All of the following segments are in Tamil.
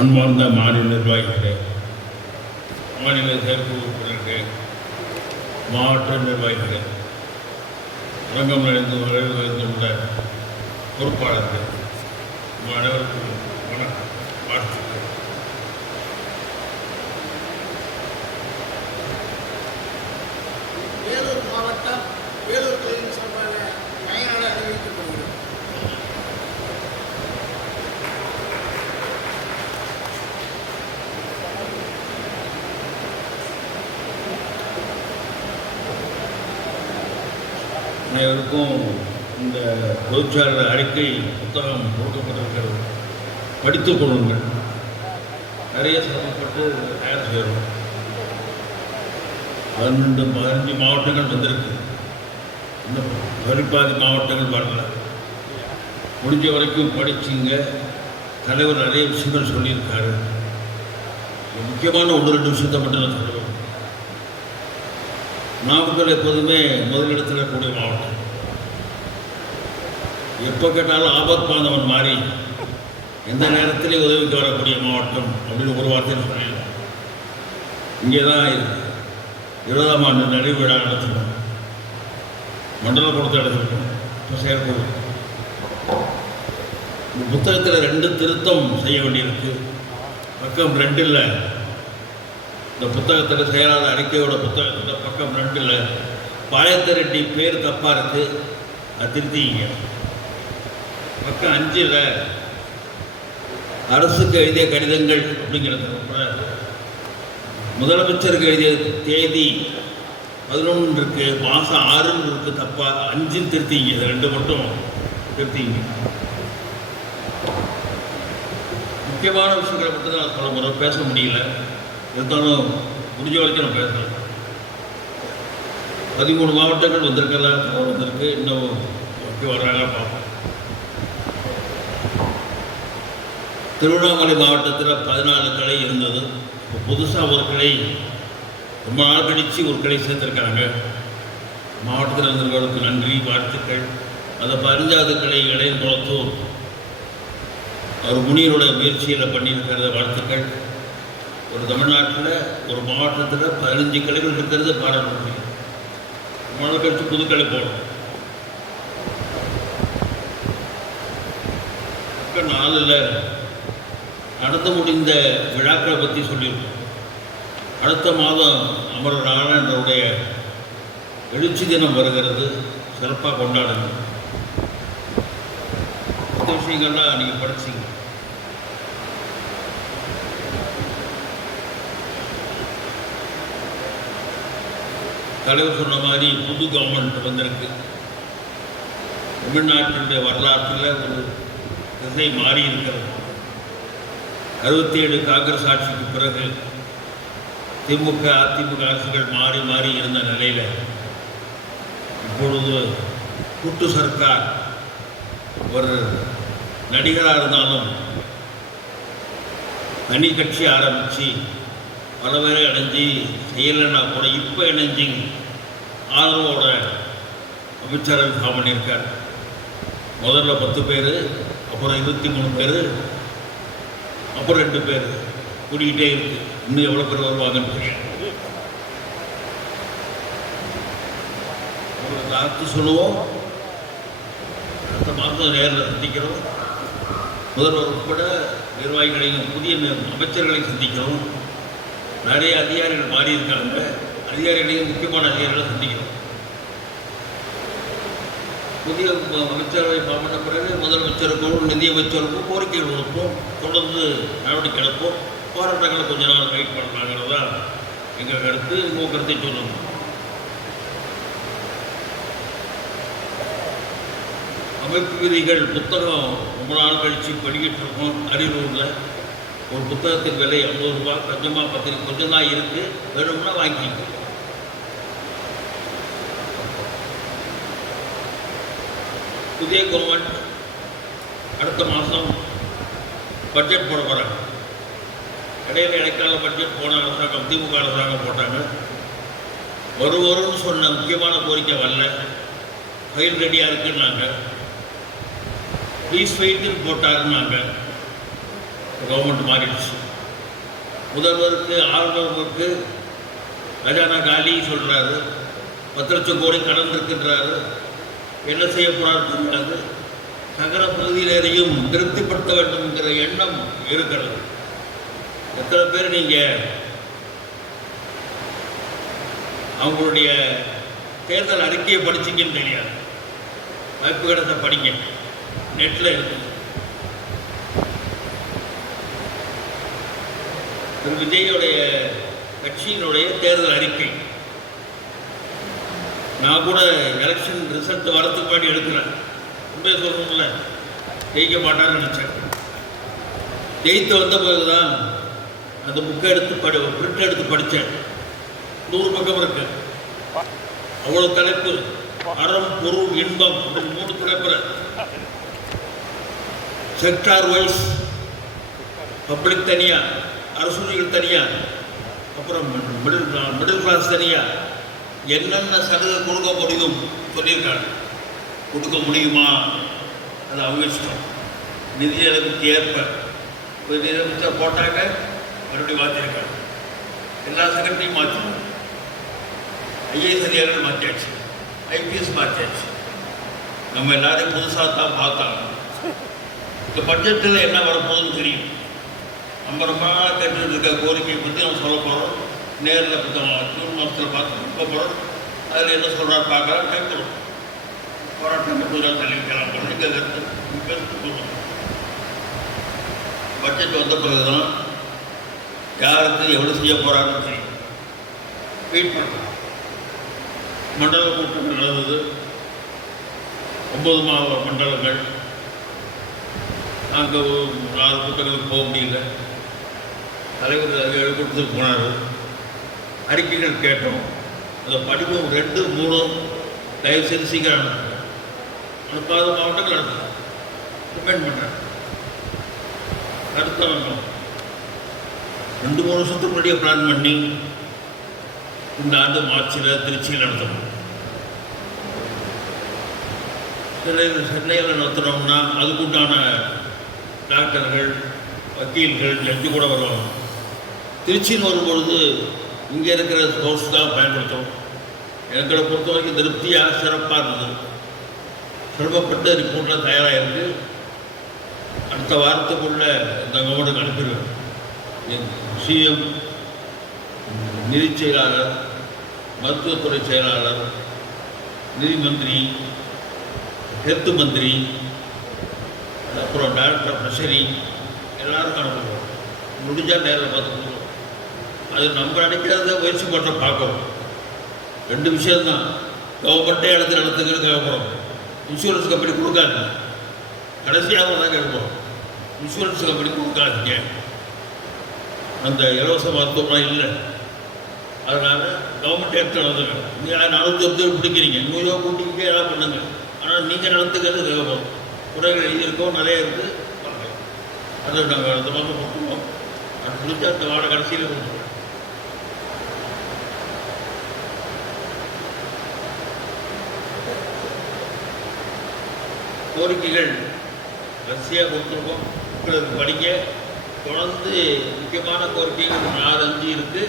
அன்பார்ந்த மாநில நிர்வாகிகளே, மாநில செயற்குழு உறுப்பினர்களே, மாவட்ட நிர்வாகிகளே, அரங்கம் நிறைந்து வரவேற்றுள்ள பொறுப்பாளர்கள், அனைவருக்கும் வணக்கம், வாழ்த்துக்கள். வேலூர் மாவட்டம் வேலூர் தொழில் சார்பாக பயனாள அறிவிக்கப்படுகிறது. அனைவருக்கும் இந்த பொதுச்சாளர் அறிக்கை புத்தகம் கொடுக்கப்பட்டிருக்கிறது, படித்துக் கொள்ளுங்கள். நிறைய சிரமப்பட்டு தயார் செய்யணும். 15 மாவட்டங்கள் வந்திருக்கு, இன்னும் வரிப்பாதி மாவட்டங்கள் வரல. முடிஞ்ச வரைக்கும் படிச்சுங்க. தலைவர் நிறைய விஷயங்கள் சொல்லியிருக்காரு. முக்கியமான 1-2 விஷயத்தை மட்டும் நான் சொல்லுவேன். நாமக்கல் எப்போதுமே முதலிடத்தில் கூடிய மாவட்டம். எப்போ கேட்டாலும் ஆபத்பாந்தவன் மாறி எந்த நேரத்திலே உதவிக்கு வரக்கூடிய மாவட்டம் அப்படின்னு ஒரு வார்த்தையில் சொல்லிடலாம். இங்கே தான் 20ஆம் ஆண்டு நிறைவு விழா நடத்தணும், மண்டல கொடுத்து எடுத்துருக்கோம். இப்போ செயற்குழு இந்த புத்தகத்தில் 2 திருத்தம் செய்ய வேண்டியிருக்கு. பக்கம் 2 இந்த புத்தகத்தில் செயலாளர் அறிக்கையோட புத்தகத்தில் பக்கம் 2 பாளையத்தரெட்டி பேர் தப்பாக இருக்குது, அது திருத்திங்க. பக்கம் 5 அரசுக்கு எழுதிய கடிதங்கள் அப்படிங்கிறது முதலமைச்சருக்கு எழுதிய தேதி 11 இருக்குது, மாதம் 6 இருக்குது, தப்பா 5 திருத்திங்க. இது 2 மட்டும் திருத்திங்க. முக்கியமான விஷயங்களை மட்டும் தான் நான் சொல்ல முடியும், பேச முடியல. இருந்தாலும் முடிஞ்ச வரைக்கும் நான் பேசுகிறேன். 13 மாவட்டங்கள் வந்திருக்கிறதா வந்திருக்கு, இன்னும் எப்படி வர்றாங்க பார்ப்போம். திருவண்ணாமலை மாவட்டத்தில் 14 கிளை இருந்தது. இப்போ புதுசாக ஒரு கிளை ரொம்ப நாள் கழித்து ஒரு கிளை சேர்த்துருக்காங்க. மாவட்டத்தில் இருந்தவர்களுக்கு நன்றி, வாழ்த்துக்கள். அதை 15வது கிளை இடையங்குளத்தூர் அவர் முனியரோட முயற்சியில் பண்ணியிருக்கிறத வாழ்த்துக்கள். ஒரு தமிழ்நாட்டில் ஒரு மாவட்டத்தில் 15 கிளைகள் இருக்கிறது பாராட்டு. மழை கழித்து புதுக்கிளை போடணும். 4 நடந்து முடிந்த விழாக்களை பற்றி சொல்லியிருக்கோம். அடுத்த மாதம் அமரர் நாராயணனுடைய எழுச்சி தினம் வருகிறது, சிறப்பாக கொண்டாடுங்க. மற்ற விஷயங்கள்லாம் நீங்கள் படிச்சிங்க. தலைவர் சொன்ன மாதிரி புது கவர்மெண்ட் வந்திருக்கு. தமிழ்நாட்டினுடைய வரலாற்றில் ஒரு திசை மாறி இருக்கிறது. 67 காங்கிரஸ் ஆட்சிக்கு பிறகு திமுக அதிமுக அரசுகள் மாறி மாறி இருந்த நிலையில் இப்பொழுது கூட்டு சர்க்கார் ஒரு நடிகராக இருந்தாலும் தனி கட்சி ஆரம்பித்து பல பேரை இணைஞ்சி செய்யலைன்னா கூட இப்போ இணைஞ்சி ஆதரவோட அமைச்சரவை ஃபார்ம் பண்ணியிருக்கார். முதல்ல 10 பேர், அப்புறம் 23 பேர், அப்புறம் 2 பேர் கூட்டிகிட்டே இருக்கு. இன்னும் எவ்வளோ பேர் வருவாங்கன்னு தெரியாது. காத்து சொல்லுவோம். அடுத்த மாதம் நேரில் சந்திக்கிறோம். முதல்வர் உட்பட நிர்வாகிகளையும் புதிய அமைச்சர்களையும் சந்திக்கிறோம். நிறைய அதிகாரிகள் மாறி இருக்காங்க. அதிகாரிகளையும் முக்கியமான அதிகாரிகளை சந்திக்கிறோம். புதிய அமைச்சரவை பண்ண பிறகு முதலமைச்சருக்கும் நிதியமைச்சருக்கும் கோரிக்கைகள் கொடுப்போம். தொடர்ந்து நடவடிக்கை எடுப்போம். போராட்டங்களை கொஞ்ச நாள் வெயிட் பண்ணலாங்கிறது தான் எங்கள் கருத்து. உங்கள் கருத்தை சொல்லணும். அமைப்பு விதிகள் புத்தகம் ரொம்ப நாள் கழித்து வெளியிட்டிருக்கோம். அரியலூரில் ஒரு புத்தகத்தின் விலை 50 ரூபா. கொஞ்சமாக பத்திரிக்கை கொஞ்சம் தான் இருக்குது, வேணும்னா வாங்கிக்கணும். புதிய கவர்மெண்ட் அடுத்த மாதம் பட்ஜெட் போட போகிறாங்க. இடையில இடைக்கால பட்ஜெட் போன அரசாங்கம் திமுக அரசாங்கம் போட்டாங்க. வரும்னு சொன்ன முக்கியமான கோரிக்கை வரல. ஃபைல் ரெடியாக இருக்குன்னாங்க. ப்ளீஸ் வெயிட்டுன்னு போட்டாருன்னாங்க. கவர்மெண்ட் மாறிடுச்சு. முதல்வருக்கு ஆளுநருக்கு கஜானா காலி சொல்கிறாரு, 10 லட்சம் கோடி கடன் இருக்கின்றாரு, என்ன செய்ய போகிறார் தெரியாது. நகர பகுதியிலேயும் திருப்திப்படுத்த வேண்டும் என்கிற எண்ணம் இருக்கிறது. எத்தனை பேர் நீங்கள் அவங்களுடைய தேர்தல் அறிக்கையை படிச்சிங்கன்னு தெரியாது. வாய்ப்பு கிடைத்த படிங்க, நெட்டில் இருக்குது. திரு விஜயோடைய கட்சியினுடைய தேர்தல் அறிக்கை நான் கூட எலெக்ஷன் ரிசல்ட் வரதுக்கு முன்னாடி எடுக்கிறேன். உண்மையை சொல்லணும்ல, ஜெயிக்க மாட்டான்னு நினச்சேன். ஜெயித்து வந்த பிறகு தான் அந்த புக்கை எடுத்து பிரிண்ட் எடுத்து படித்தேன். 100 பக்கம் இருக்கு. அவ்வளோ தலைப்பு, அறம் பொருள் இன்பம் அப்படின்னு 3 தலைப்புற. செக்டார் வைஸ், பப்ளிக் தனியா, அரசுகள் தனியா, அப்புறம் மிடில் கிளாஸ் தனியா, என்னென்ன சலுகை கொடுக்க முடியும் சொல்லியிருக்காங்க. கொடுக்க முடியுமா அது அவங்க இஷ்டம். நிதி அளவுக்கு ஏற்ப ஒரு நிதியமைச்சர் போட்டாங்க, மறுபடியும் மாற்றிருக்காங்க. எல்லா செக்ரட்டரியும் மாற்றினாங்க. ஐஏஎஸ் அதிகாரிகள் மாற்றியாச்சு, ஐபிஎஸ் மாற்றியாச்சு. நம்ம எல்லாரையும் புதுசாக தான் பார்த்தாங்க. இந்த பட்ஜெட்டில் என்ன வரப்போகுதுன்னு தெரியும். நம்ம ரொம்ப நாளாக கேட்டுட்டு இருக்க கோரிக்கையை பற்றி நம்ம சொல்ல போகிறோம். நேரில் ஜூன் மாதத்தில் பார்த்து போகிறோம். அதில் என்ன சொல்கிறார் பார்க்கலாம், கேட்குறோம். போராட்டம் மட்டும் தெரிவிக்கலாம். எங்கள் கருத்து சொல்லுவோம். பட்ஜெட் வந்த பிறகு தான் யாருக்கு எவ்வளோ செய்ய போகிறான்னு தெரியும். வெயிட் பண்ணுறோம். மண்டல கூட்டங்கள் நடந்தது. 9 மண்டலங்கள். நாங்கள் 4 கூட்டங்களுக்கு போக முடியல. தலைவர் எழுக்கூட்டத்துக்கு போனார். அறிக்கைகள் கேட்டோம். அந்த படிவம் 2, 3 தயவு செய்து சீக்கிரம் அனுப்பாத மாவட்டங்கள் நடத்தும். டிபெண்ட் பண்ணுறேன். கருத்தை வேணும். 2-3 வருஷத்துக்கு முன்னாடியே பிளான் பண்ணி இந்த ஆண்டு மார்ச்சில் திருச்சியில் நடத்தணும். சென்னையில் நடத்துகிறோம்னா அதுக்குண்டான டாக்டர்கள், வக்கீல்கள், ஜட்ஜு கூட வருவாங்க. திருச்சின்னு வரும்பொழுது இங்கே இருக்கிற சோர்ஸ் தான் பயன்படுத்தும். எங்களை பொறுத்த வரைக்கும் திருப்தியாக சிறப்பாக இருந்தது. சிரமப்பட்டு ரிப்போர்ட்லாம் தயாராக இருக்குது. அடுத்த வாரத்துக்குள்ள இந்த கவர்மெண்ட்டுக்கு அனுப்பிடுவேன். சிஎம், நிதி செயலாளர், மருத்துவத்துறை செயலாளர், நிதி மந்திரி, ஹெல்த் மந்திரி, அப்புறம் டைரக்டர் ஆஃப் ட்ரெஷரி எல்லாருக்கும் அனுப்புவோம். முடிஞ்சால் நேரில் பார்த்து கொடுக்குறோம். அது நம்ம அடிக்கிறத முயற்சி பண்ணுற பார்க்குறோம். 2 விஷயம்தான். கவர்மெண்ட்டே இடத்துல நடத்துக்கிறது கேட்குறோம். இன்சூரன்ஸ் கம்பெனி கொடுக்காது. கடைசியாக தான் கேட்குறோம். இன்சூரன்ஸ் கம்பெனி கொடுக்காதீங்க. அந்த இலவச மருத்துவமனை இல்லை. அதனால் கவர்மெண்ட் எடுத்து நடத்துங்க. நீங்கள் 450 பிடிக்கிறீங்க, 100 ரூபா கூட்டிக்கிட்டே எல்லாம் பண்ணுங்க. ஆனால் நீங்கள் நடத்துக்கிறது கேட்போம். குறைகள் எழுதியிருக்கோம், நிறைய இருக்குது. அதை நாங்கள் அந்த மாதம் கொடுத்துருவோம். அது முடிஞ்சு அந்த வார கடைசியில் கொடுத்துருவோம். கோரிக்கைகள் வரிசையாக கொடுத்துருக்கோம். படிக்க தொடர்ந்து முக்கியமான கோரிக்கைகள் 4-5 இருக்குது.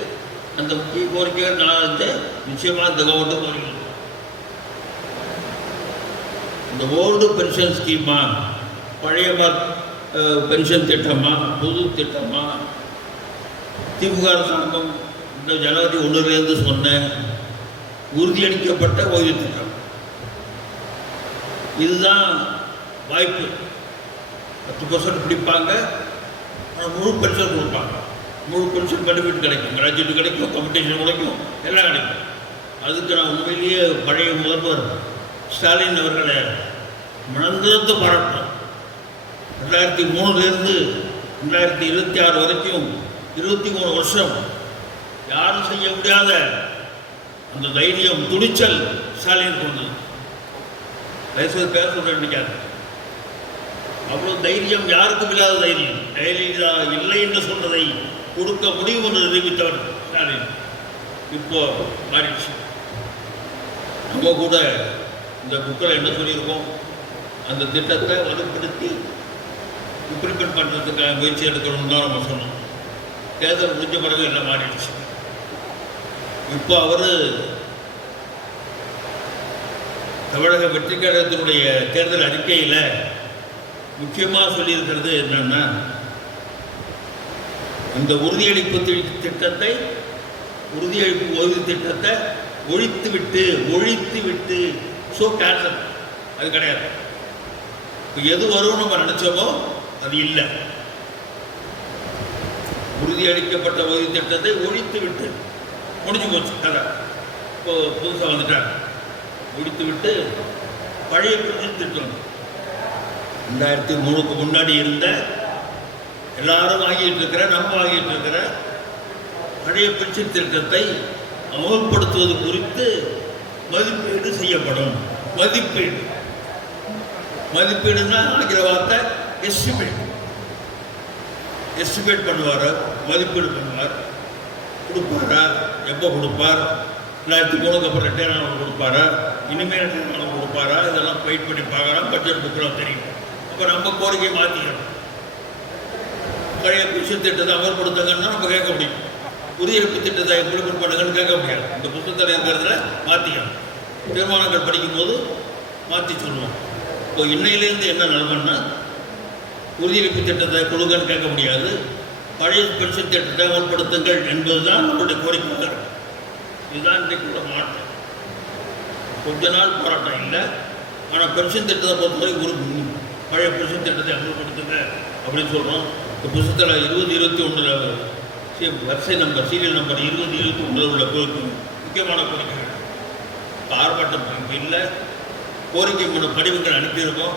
அந்த முக்கிய கோரிக்கைகள் 4-5 நிச்சயமாக இந்த கவர்மெண்ட் கோரிக்கை. இந்த ஓல்டு பென்ஷன் ஸ்கீமா, பழைய பென்ஷன் திட்டமா, புது திட்டமா, திமுக அரசாங்கம் இந்த ஜனவரி 1 சொன்ன உறுதியளிக்கப்பட்ட ஓய்வு திட்டம். இதுதான் வாய்ப்பு. 10% பிடிப்பாங்க, முழு பென்ஷன் கொடுப்பாங்க. முழு பென்ஷன் பெனிஃபிட் கிடைக்கும், கிராஜுவேட் கிடைக்கும், கம்பெனிஷன் கிடைக்கும், எல்லாம் கிடைக்கும். அதுக்கு நான் உண்மையிலேயே பழைய முதல்வர் ஸ்டாலின் அவர்களை மனந்திறந்து பாராட்டணும். 2003 2026 வரைக்கும் 23 வருஷம் யாரும் செய்ய முடியாத அந்த தைரியம், துணிச்சல் ஸ்டாலின் கொண்டது. தயவுசெய்து பேச சொல்ல நினைக்காது. அவ்வளோ தைரியம் யாருக்கும் இல்லாத தைரியம். ஜெயலலிதா இல்லை என்று சொன்னதை கொடுக்க முடியும் என்று நிரூபித்தவர் ஸ்டாலின். இப்போ மாறிடுச்சு. நம்ம கூட இந்த புக்கில் என்ன சொல்லியிருக்கோம், அந்த திட்டத்தை வலுப்படுத்தி இம்ப்ளிமெண்ட் பண்ணுறதுக்காக முயற்சி எடுக்கணும்னு தான் நம்ம சொன்னோம். தேர்தல் முடிஞ்ச பிறகு எல்லாம் மாறிடுச்சு. இப்போ அவர் தமிழக வெற்றி கழகத்தினுடைய தேர்தல் அறிக்கையில் முக்கியமாக சொல்லியிருக்கிறது என்னன்னா, இந்த உறுதியளிப்பு திட்டத்தை உறுதியளிப்பு ஓய்வு திட்டத்தை ஒழித்து விட்டு ஸோ கேன்சல். அது கிடையாது. இப்போ எது வரும் நம்ம நினைச்சோமோ அது இல்லை. உறுதியளிக்கப்பட்ட ஓய்வு திட்டத்தை ஒழித்து விட்டு முடிஞ்சு போச்சு கதை. இப்போ புதுசாக வந்துட்டாங்க. ஒழித்து விட்டு பழைய பென்ஷன் திட்டம் 2003க்கு முன்னாடி இருந்த எல்லாரும் வாங்கிட்டு இருக்கிற நம்ம வாங்கிட்டு இருக்கிற பழைய பென்ஷன் திட்டத்தை அமல்படுத்துவது குறித்து மதிப்பீடு செய்யப்படும். மதிப்பீடுன்னா ஆங்கில வார்த்தை எஸ்டிமேட் பண்ணுவார். மதிப்பீடு பண்ணுவார். கொடுப்பாரா, எப்போ கொடுப்பார், 2003க்கு அப்புறம் ரிட்டையர் கொடுப்பாரா, இனிமேல் ரிட்டையர் கொடுப்பாரா, இதெல்லாம் வெயிட் பண்ணி பார்க்கலாம். பட்ஜெட் புக்கெலாம் தெரியும். அப்போ நம்ம கோரிக்கையை மாற்றிக்கிறோம். பழைய பென்ஷன் திட்டத்தை அமல்படுத்துங்கன்னா நம்ம கேட்க முடியும். உறுதியளிப்பு திட்டத்தை இம்ப்ளிமெண்ட் பண்ணுங்கன்னு கேட்க முடியாது. இந்த புத்தகத்தில் இருக்கிறதுல மாற்றிக்கணும். தீர்மானங்கள் படிக்கும்போது மாற்றி சொல்லுவோம். இப்போ இன்னையிலேருந்து என்ன நிலைமைன்னா, உறுதியளிப்பு திட்டத்தை கொடுங்கன்னு கேட்க முடியாது. பழைய பென்ஷன் திட்டத்தை அமல்படுத்துங்கள் என்பது தான் நம்மளுடைய கோரிக்கை. இதுதான் இன்றைக்குள்ள மாற்றம். கொஞ்ச நாள் போராட்டம் இல்லை. ஆனால் பென்ஷன் திட்டத்தை பொறுத்தவரை ஒரு பழைய பென்ஷன் திட்டத்தை அமல்படுத்துங்க அப்படின்னு சொல்கிறோம். இப்போ புத்தகத்தில் 2021 வரிசை நம்பர் சீரியல் நம்பர் 2021 உள்ள கோரிக்கை முக்கியமான கோரிக்கைகள். ஆர்ப்பாட்டம் இல்லை, கோரிக்கை மூணு படிவங்கள் அனுப்பியிருக்கோம்,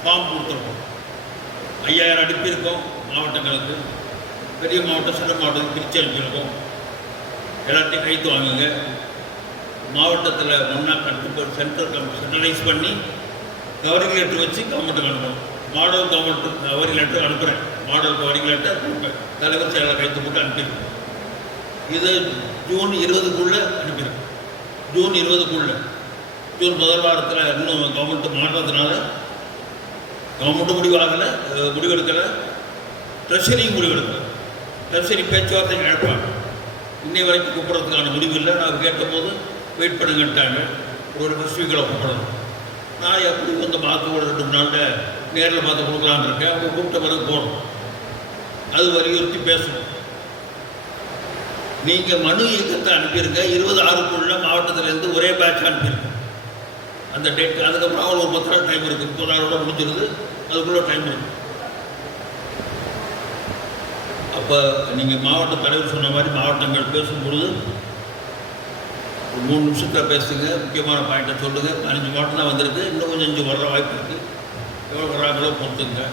ஃபார்ம் கொடுத்துருக்கோம். 5000 அனுப்பியிருக்கோம் மாவட்டங்களுக்கு. பெரிய மாவட்டம் சின்ன மாவட்டத்துக்கு பிரித்து அனுப்பியிருக்கோம். எல்லாத்தையும் கைத்து வாங்குங்க. மாவட்டத்தில் ஒன்றா சென்ட்ரலைஸ் பண்ணி கவரிங் லெட்டர் வச்சு கவர்மெண்ட்டுக்கு அனுப்பணும். மாடல் கவர்மெண்ட் கவரிங் லெட்டர் அனுப்புகிறேன். மாடல் கவரிங் லெட்டர் தலைவர் செயலர் கைத்து போட்டு அனுப்பியிருக்கோம். இது ஜூன் 20க்குள்ளே அனுப்பியிருக்கோம். ஜூன் 20க்குள்ளே. ஜூன் முதல் வாரத்தில் இன்னும் கவர்மெண்ட்டு மாற்றத்தினால கவர்மெண்ட்டும் முடிவெடுக்கலை, ட்ரெஷரியும் முடிவெடுக்கலை. ட்ரெஷரி பேச்சுவார்த்தை இழப்பாங்க. இன்னை வரைக்கும் கூப்பிட்றதுக்கான முடிவு இல்லை. நான் கேட்டபோது வெயிட் பண்ணுங்கட்டாங்க. ஒரு ஃபஸ்ட் வீக்கில் கூப்பிடணும். நான் எப்படி வந்து பார்த்து ஒரு 2 நாளில் நேரில் பார்த்து கொடுக்கலான்னு இருக்கேன். அவங்க கூப்பிட்ட பிறகு போடணும். அது வலியுறுத்தி பேசணும். நீங்கள் மனு இயக்கத்தை அனுப்பியிருக்க 26க்குள்ள மாவட்டத்திலேருந்து ஒரே பேட்ச் அனுப்பியிருக்கேன். அந்த டேட் அதுக்கப்புறம் அவங்க ஒரு 10 நாள் டைம் இருக்குது. 30 நாளோட முடிஞ்சிருது. அதுக்குள்ளே டைம் இருக்குது. அப்போ நீங்கள் மாவட்ட தலைவர் சொன்ன மாதிரி மாவட்டங்கள் பேசும்பொழுது ஒரு 3 நிமிஷத்தில் பேசுங்க. முக்கியமான பாயிண்ட்டை சொல்லுங்கள். 15 மாவட்டம் தான் வந்திருக்கு. இன்னும் கொஞ்சம் 5 வர்ற வாய்ப்பு இருக்குது. எவ்வளோ வர்றாங்களோ பொறுத்துங்க.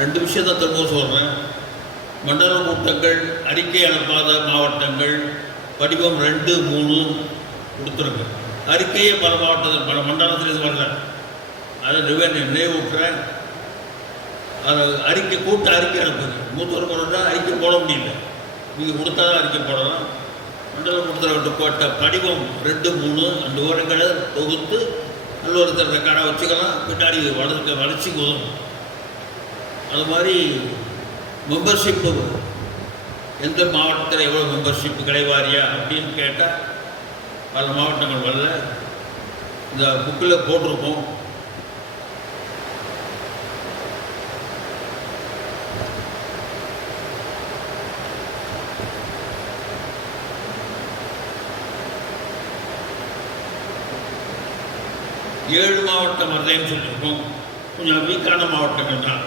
2 விஷயத்தை திரும்ப சொல்கிறேன். மண்டல கூட்டங்கள் அறிக்கை அனுப்பாத மாவட்டங்கள் படிவம் 2, 3 கொடுத்துருங்க. அறிக்கையே பல மாவட்டத்தில் பல மண்டலத்தில் இது வரல. அதை நினைவூட்டுறேன். அதை அறிக்கை கூட்ட அறிக்கை அனுப்புங்க. மூத்தவர் போனால் அறிக்கை போட முடியல. நீங்கள் கொடுத்தா தான் அறிக்கை போடலாம். மண்டல கூட்டத்தில் போட்ட படிவம் 2, 3 அந்த விவரங்களை தொகுத்து நல்லொருத்தர் ரெக்கார்டாக வச்சுக்கலாம். பின்னாடி வளர்ச்சிக்கு உதவும். அது மாதிரி மெம்பர்ஷிப்பு எந்த மாவட்டத்தில் எவ்வளோ மெம்பர்ஷிப்பு கிடைவாரியா அப்படின்னு கேட்டால் பல மாவட்டங்கள் வரல. இந்த புக்கில் போட்டிருக்கோம். ஏழு மாவட்டம் வரலைன்னு சொல்லியிருக்கோம். கொஞ்சம் வீக்கான மாவட்டங்கள் தான்.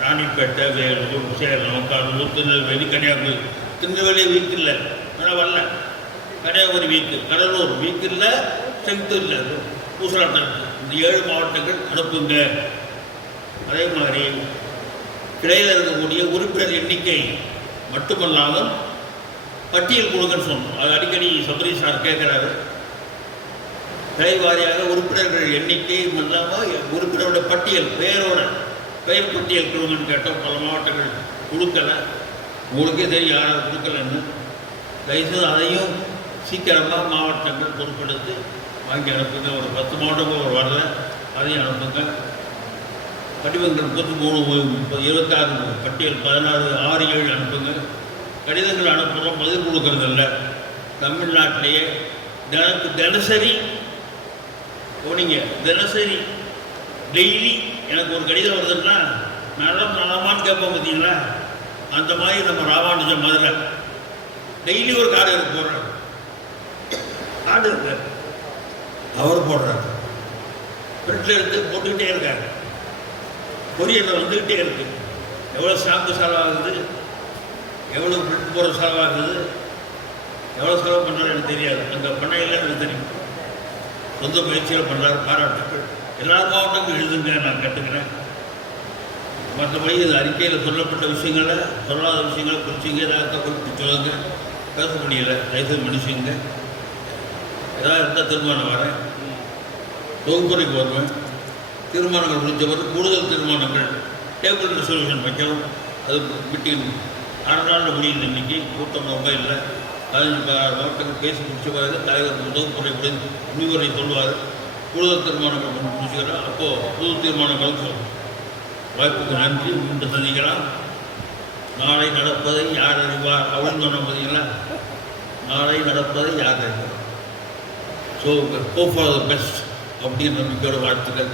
ராணிப்பேட்டை, வேலூர், சேலம், கரூர், திருநெல்வேலி, கன்னியாகுமரி. திருநெல்வேலி வீக் இல்லை, ஆனால் வரல. கன்னியாகுமரி வீக்கு, கடலூர் வீக் இல்லை, ஸ்ட்ரென்த்து இல்லை, பூசலாட்டம் இருக்குது. இந்த 7 மாவட்டங்கள் அனுப்புங்க. அதே மாதிரி கிடையில் இருக்கக்கூடிய உறுப்பினர் எண்ணிக்கை மட்டுமல்லாமல் பட்டியல் கொடுங்கன்னு சொன்னோம். அது அடிக்கடி சபரீஷ் சார் கேட்குறாரு. கிளை வாரியாக உறுப்பினர்கள் எண்ணிக்கை இல்லாமல் உறுப்பினரோட பட்டியல் பெயர் பட்டியல் கொடுங்கன்னு கேட்டோம். பல மாவட்டங்கள் கொடுக்கலை. உங்களுக்கே தெரியும் யாராவது கொடுக்கலன்னு. தயவுசெய்து அதையும் சீக்கிரமாக மாவட்டங்கள் பொறுப்பெடுத்து வாங்கி அனுப்புங்க. ஒரு 10 மாவட்டங்கள் வரல, அதையும் அனுப்புங்க. கடிதங்கள் 33 26 பட்டியல் 16 6 7 அனுப்புங்க. கடிதங்கள் அனுப்புகிறோம், பதில் கொடுக்கறதில்ல. தமிழ்நாட்டிலேயே தினசரி போனீங்க, தினசரி டெய்லி எனக்கு ஒரு கடிதம் வருதுன்னா நலமான்னு கேட்போம் பார்த்தீங்களா? அந்த மாதிரி நம்ம ராமானுஜம் மதுரை டெய்லி ஒரு கார்டு எனக்கு போடுறாரு. கார்டு இருக்கு, அவர் போடுறாரு, பிரிண்டில் எடுத்து போட்டுக்கிட்டே இருக்காரு, கொரியரில் வந்துக்கிட்டே இருக்கு. எவ்வளோ ஸ்டாம்பு செலவாகுது, எவ்வளோ பிரிண்ட் போகிற செலவாகுது, எவ்வளோ செலவு பண்ணுறாரு எனக்கு தெரியாது. அந்த பண்ணையில் எனக்கு தெரியும். சொந்த முயற்சியில் பண்ணுறாரு, பாராட்டுகள். எல்லா மாவட்டங்களும் எழுதுங்க, நான் கற்றுக்கிறேன். மற்றபடி இது அறிக்கையில் சொல்லப்பட்ட விஷயங்களை, சொல்லாத விஷயங்களை குறிச்சிங்க, ஏதாவது குறித்து சொல்லுங்க. பேச முடியல, தயவுசெய்து மனுஷங்க. ஏதாவது இருந்தால் திருமணம் வரேன், தொகுப்புறைக்கு வருவேன். தீர்மானங்கள் முடிஞ்சவரை கூடுதல் தீர்மானங்கள் டேபிள் ரெசல்யூஷன் வைக்கணும். அது மீட்டிங் 6 நாளில் முடியுது. இன்றைக்கி கூட்டம் ரொம்ப இல்லை. 15 மாவட்டங்கள் பேசி முடிச்ச பிறகு தலைவர் தொகுப்புறை முடிவுரை சொல்வார். கூடுதல் தீர்மானங்கள் முடிச்சுக்கிறோம். அப்போது புது தீர்மானங்களும் சொல்லும். வாய்ப்புக்கு நன்றி. மீண்டும் சந்திக்கலாம். நாளை நடப்பதை யார் அறிவார் அப்படின்னு சொன்னோம் பார்த்தீங்களா? நாளை நடப்பதை யார் அறிவார். So hope for the best அப்படின்னு நம்பிக்கையோட வாழ்த்துக்கள்.